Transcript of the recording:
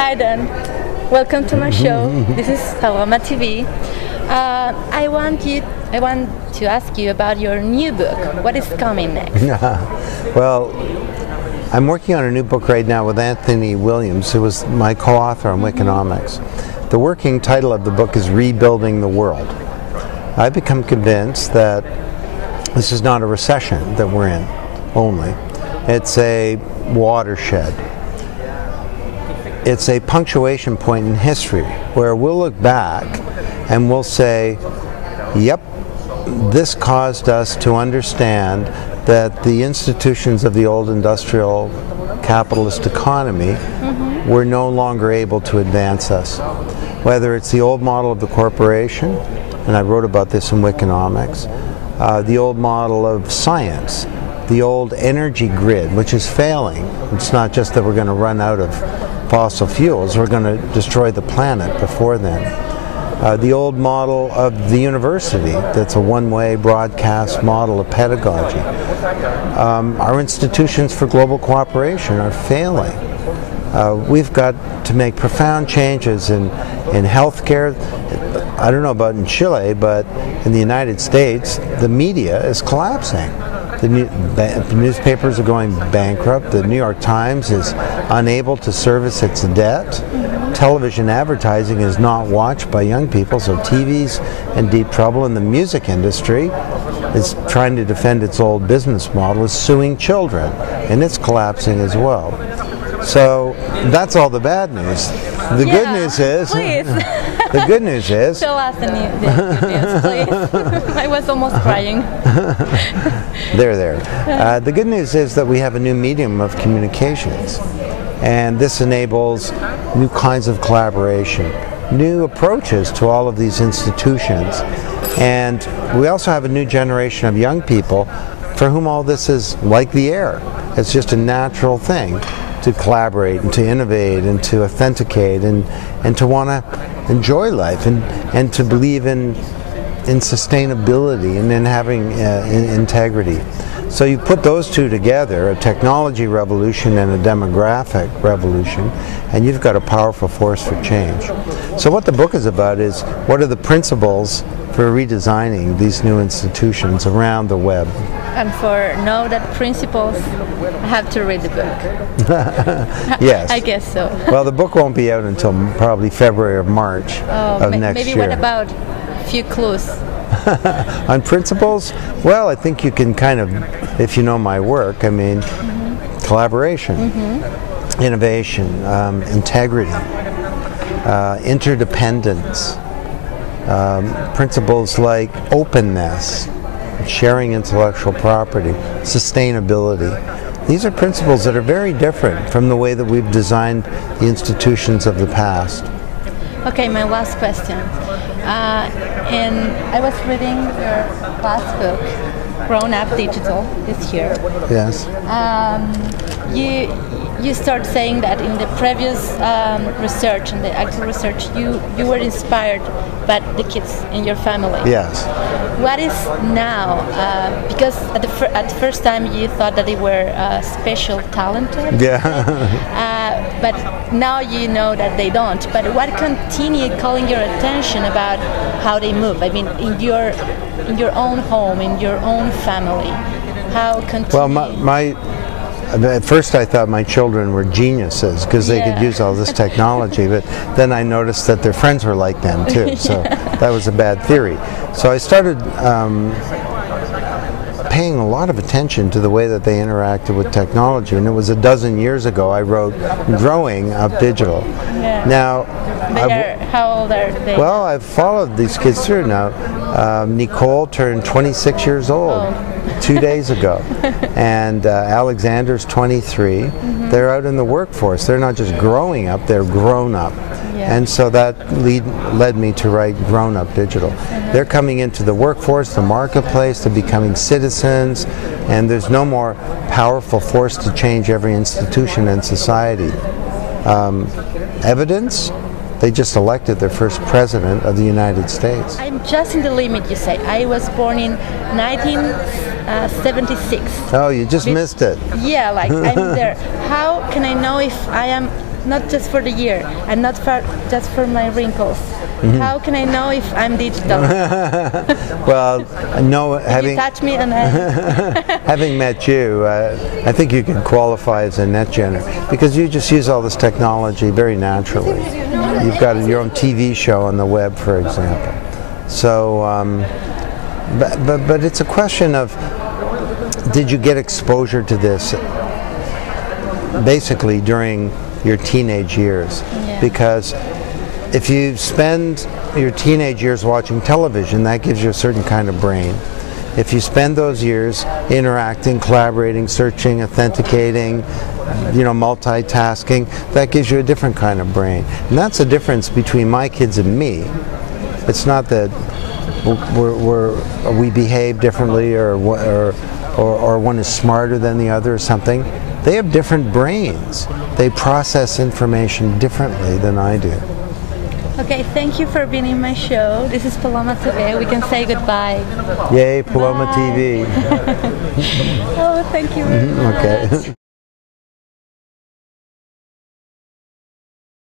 Hi Don, welcome to my show. This is Paloma TV. I want to ask you about your new book. What is coming next? Well, I'm working on a new book right now with Anthony Williams, who was my co-author on Wikinomics. The working title of the book is Rebuilding the World. I've become convinced that this is not a recession that we're in only. It's a watershed. It's a punctuation point in history where we'll look back and we'll say, yep, this caused us to understand that the institutions of the old industrial capitalist economy were no longer able to advance us. Whether it's the old model of the corporation, and I wrote about this in Wikinomics, the old model of science, the old energy grid, which is failing. It's not just that we're going to run out of fossil fuels, we're going to destroy the planet before then. The old model of the university, that's a one-way broadcast model of pedagogy. Our institutions for global cooperation are failing. We've got to make profound changes in healthcare. I don't know about in Chile, but in the United States, the media is collapsing. The newspapers are going bankrupt. The New York Times is unable to service its debt. Television advertising is not watched by young people, so TV's in deep trouble. And the music industry is trying to defend its old business model, is suing children, and it's collapsing as well. So that's all the bad news. The good news is, the good news is, tell us the good news, please. I was almost crying. There. The good news is that we have a new medium of communications, and this enables new kinds of collaboration, new approaches to all of these institutions, and we also have a new generation of young people for whom all this is like the air. It's just a natural thing to collaborate and to innovate and to authenticate and to want to enjoy life and to believe in sustainability and in having integrity. So you put those two together, a technology revolution and a demographic revolution, and you've got a powerful force for change. So what the book is about is what are the principles for redesigning these new institutions around the web. And for know that principles, I have to read the book. Yes. I guess so. Well, the book won't be out until probably February or March of next maybe year. What about a few clues? On principles? Well, I think you can kind of, if you know my work, I mean, collaboration, innovation, integrity, interdependence, principles like openness, sharing intellectual property, sustainability. These are principles that are very different from the way that we've designed the institutions of the past. Okay, my last question. And I was reading your last book, Grown Up Digital, this year. Yes. You start saying that in the previous research, in the actual research, you were inspired by the kids in your family. Yes. What is now? Because at the first time you thought that they were special talented. Yeah. But now you know that they don't. But what continue calling your attention about how they move? I mean, in your own home, in your own family, how continue? Well, at first I thought my children were geniuses because they could use all this technology, but then I noticed that their friends were like them too, so that was a bad theory. So I started paying a lot of attention to the way that they interacted with technology, and it was a dozen years ago I wrote Growing Up Digital. Yeah. Now, how old are they? Well, I've followed these kids through now. Nicole turned 26 years old 2 days ago, and Alexander's 23. They're out in the workforce. They're not just growing up, they're grown up. Yeah. And so that led me to write Grown Up Digital. They're coming into the workforce, the marketplace, they're becoming citizens, and there's no more powerful force to change every institution in society. Evidence? They just elected their first president of the United States. I'm just in the limit, you say. I was born in 1976. Oh, you just missed it. Yeah, like I'm there. How can I know if I am not just for the year, and not just for my wrinkles. How can I know if I'm digital? Well, no, You touch me and having met you, I think you can qualify as a net generator because you just use all this technology very naturally. You've got your own TV show on the web, for example. So, but it's a question of, did you get exposure to this basically during your teenage years? Yeah. Because if you spend your teenage years watching television, that gives you a certain kind of brain. If you spend those years interacting, collaborating, searching, authenticating, multitasking, that gives you a different kind of brain. And that's the difference between my kids and me. It's not that we behave differently or one is smarter than the other or something. They have different brains. They process information differently than I do. Okay, thank you for being in my show. This is Paloma TV. We can say goodbye. Yay, Paloma Bye. TV. Oh, thank you very much. Okay.